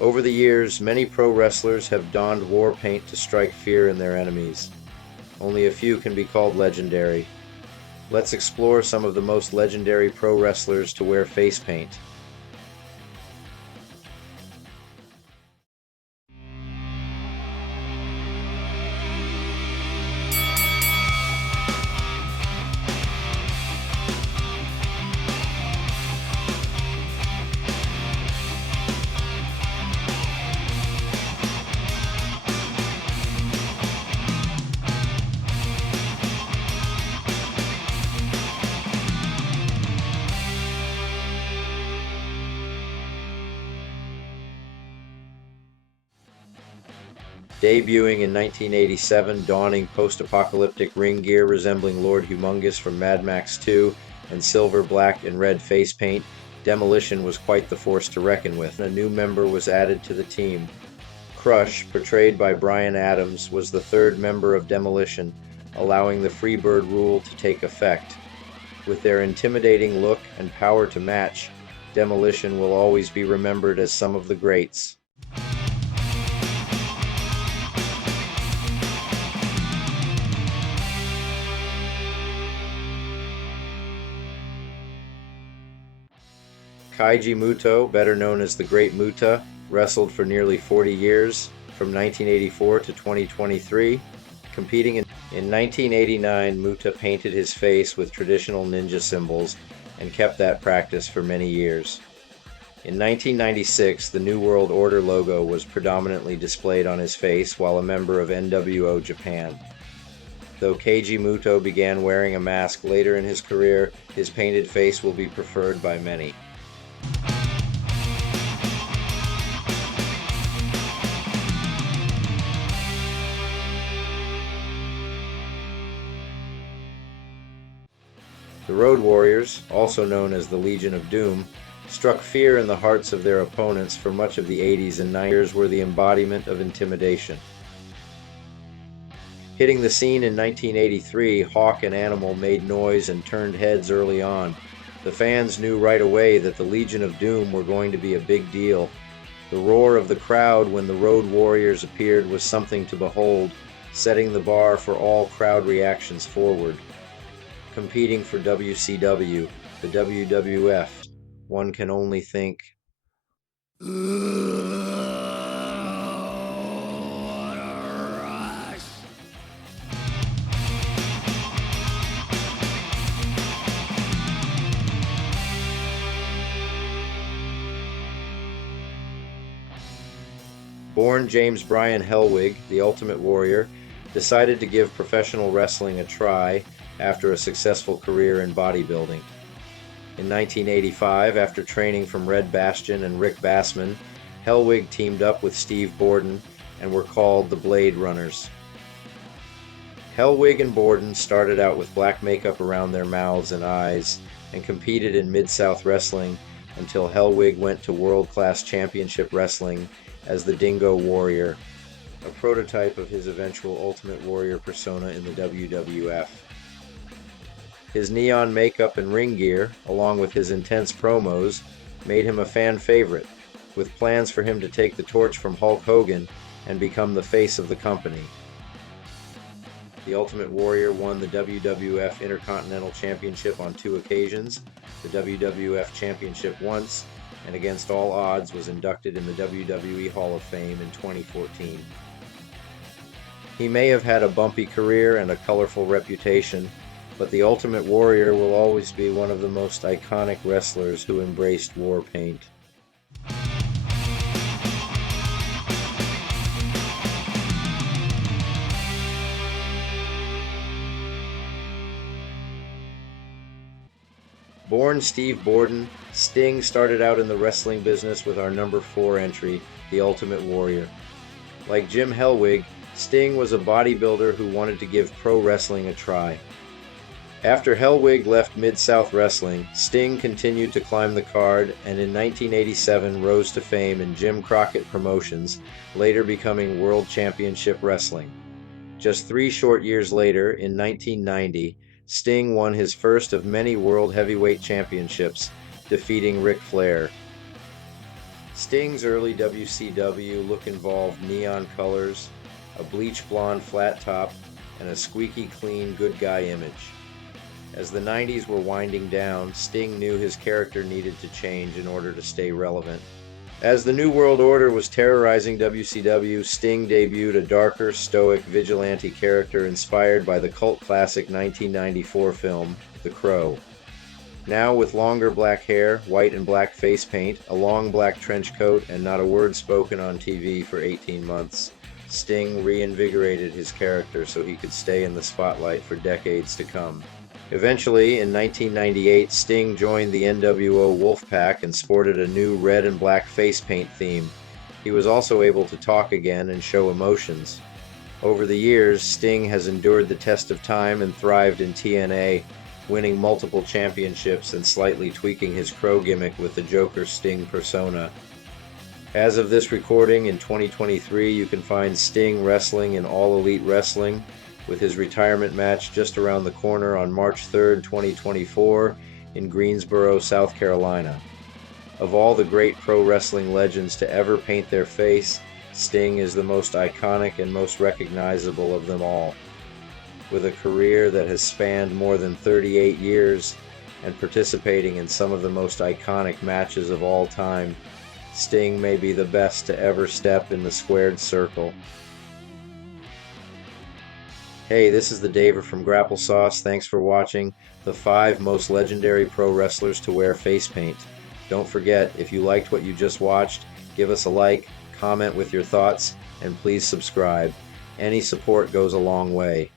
Over the years, many pro wrestlers have donned war paint to strike fear in their enemies. Only a few can be called legendary. Let's explore some of the most legendary pro wrestlers to wear face paint. Debuting in 1987, donning post-apocalyptic ring gear resembling Lord Humongous from Mad Max 2 and silver, black, and red face paint, Demolition was quite the force to reckon with. A new member was added to the team. Crush, portrayed by Bryan Adams, was the third member of Demolition, allowing the Freebird rule to take effect. With their intimidating look and power to match, Demolition will always be remembered as some of the greats. Muto, better known as the Great Muta, wrestled for nearly 40 years, from 1984 to 2023. Competing in 1989, Muta painted his face with traditional ninja symbols and kept that practice for many years. In 1996, the New World Order logo was predominantly displayed on his face while a member of NWO Japan. Though Keiji Muto began wearing a mask later in his career, his painted face will be preferred by many. The Road Warriors, also known as the Legion of Doom, struck fear in the hearts of their opponents for much of the 80s and 90s, were the embodiment of intimidation. Hitting the scene in 1983, Hawk and Animal made noise and turned heads early on. The fans knew right away that the Legion of Doom were going to be a big deal. The roar of the crowd when the Road Warriors appeared was something to behold, setting the bar for all crowd reactions forward. Competing for WCW, the WWF, one can only think, what a rush! Born James Bryan Hellwig, the Ultimate Warrior, decided to give professional wrestling a try after a successful career in bodybuilding. In 1985, after training from Red Bastion and Rick Bassman, Hellwig teamed up with Steve Borden and were called the Blade Runners. Hellwig and Borden started out with black makeup around their mouths and eyes and competed in Mid-South Wrestling until Hellwig went to World Class Championship Wrestling as the Dingo Warrior, a prototype of his eventual Ultimate Warrior persona in the WWF. His neon makeup and ring gear, along with his intense promos, made him a fan favorite, with plans for him to take the torch from Hulk Hogan and become the face of the company. The Ultimate Warrior won the WWF Intercontinental Championship on 2 occasions, the WWF Championship once, and against all odds was inducted in the WWE Hall of Fame in 2014. He may have had a bumpy career and a colorful reputation, but the Ultimate Warrior will always be one of the most iconic wrestlers who embraced war paint. Born Steve Borden, Sting started out in the wrestling business with our number 4 entry, the Ultimate Warrior. Like Jim Hellwig, Sting was a bodybuilder who wanted to give pro wrestling a try. After Hellwig left Mid-South Wrestling, Sting continued to climb the card and in 1987 rose to fame in Jim Crockett Promotions, later becoming World Championship Wrestling. Just 3 short years later, in 1990, Sting won his first of many World Heavyweight Championships, defeating Ric Flair. Sting's early WCW look involved neon colors, a bleach blonde flat top, and a squeaky clean good guy image. As the 90s were winding down, Sting knew his character needed to change in order to stay relevant. As the New World Order was terrorizing WCW, Sting debuted a darker, stoic vigilante character inspired by the cult classic 1994 film, The Crow. Now with longer black hair, white and black face paint, a long black trench coat, and not a word spoken on TV for 18 months, Sting reinvigorated his character so he could stay in the spotlight for decades to come. Eventually, in 1998, Sting joined the NWO Wolfpack and sported a new red and black face paint theme. He was also able to talk again and show emotions. Over the years, Sting has endured the test of time and thrived in TNA, winning multiple championships and slightly tweaking his Crow gimmick with the Joker Sting persona. As of this recording in 2023, you can find Sting wrestling in All Elite Wrestling, with his retirement match just around the corner on March 3rd, 2024 in Greensboro, South Carolina. Of all the great pro wrestling legends to ever paint their face, Sting is the most iconic and most recognizable of them all. With a career that has spanned more than 38 years and participating in some of the most iconic matches of all time, Sting may be the best to ever step in the squared circle. Hey, this is the Daver from Grapple-Sauce. Thanks for watching the 5 most legendary pro wrestlers to wear face paint. Don't forget, if you liked what you just watched, give us a like, comment with your thoughts, and please subscribe. Any support goes a long way.